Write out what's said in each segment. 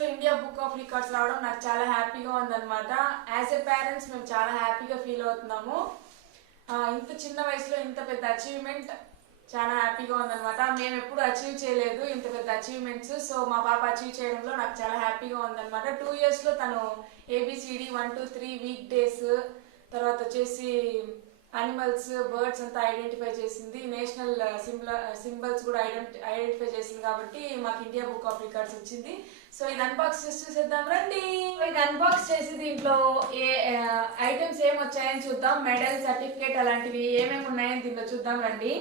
లో India book of records రావడం నాకు చాలా హ్యాపీగా ఉందన్నమాట. యాజ్ ఎ పేరెంట్స్ మేము చాలా హ్యాపీగా ఫీల్ అవుతున్నాము. ఇంత చిన్న వయసులో ఇంత పెద్ద అచీవ్మెంట్ చాలా హ్యాపీగా ఉందన్నమాట. మేము ఎప్పుడు అచీవ్ చేయలేదు ఇంత పెద్ద అచీవ్మెంట్స్. సో మా పాప అచీవ్ చేయడంలో నాకు చాలా హ్యాపీగా ఉందన్నమాట. 2 years లో తను ABCD 1 2 3 వీక్ డేస్, తర్వాత వచ్చేసి అనిమల్స్, బర్డ్స్ అంతా ఐడెంటిఫై చేసింది. నేషనల్ సింబల్స్ కూడా ఐడెంటిఫై చేసింది. కాబట్టి మాకు ఇండియా బుక్ ఆఫ్ రికార్డ్స్ వచ్చింది. సో ఇది అన్బాక్స్ చేసి చూసేద్దాం రండి. ఇది అన్బాక్స్ చేసి దీంట్లో ఏ ఐటమ్స్ ఏమి వచ్చాయని చూద్దాం. మెడల్, సర్టిఫికేట్ అలాంటివి ఏమేమి ఉన్నాయని దీంట్లో చూద్దాం రండి.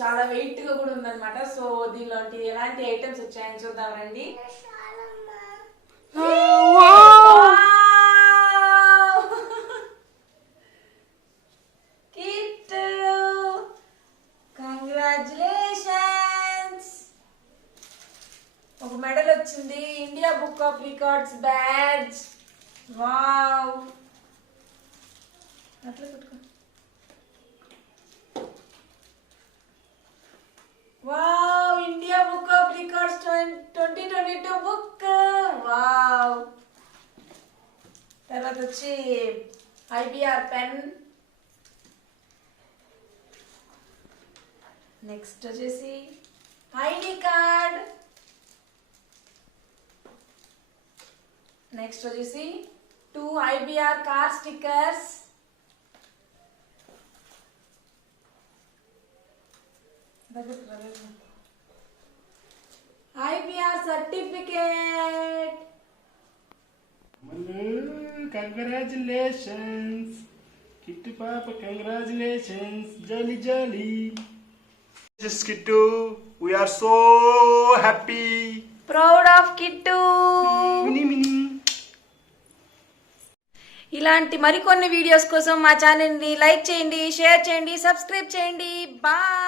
చాలా వెయిట్ గా కూడా ఉందన్నమాట. సో దీనిలో ఎలాంటి ఐటమ్స్ వచ్చాయని చూద్దాం రండి. కిట్టు, కంగ్రాచులేషన్స్! ఒక మెడల్ వచ్చింది, India book of records badge. Wow! అట్లా పెట్టుకో. Wow! India book of records 2022 book. Wow! తర్వాత వచ్చి IBR పెన్. నెక్స్ట్ వచ్చేసి ID కార్డ్. నెక్స్ట్ వచ్చేసి 2 IBR car stickers. IBR certificate. Congratulations, Kittu Papa, congratulations, jolly jolly. Yes, Kittu, we are so happy. Proud of Kittu. Mini mini. ఇలాంటి మరికొన్ని videos కోసం మా ఛానల్ని like చేయండి, షేర్ చేయండి, subscribe చేయండి. బాయ్.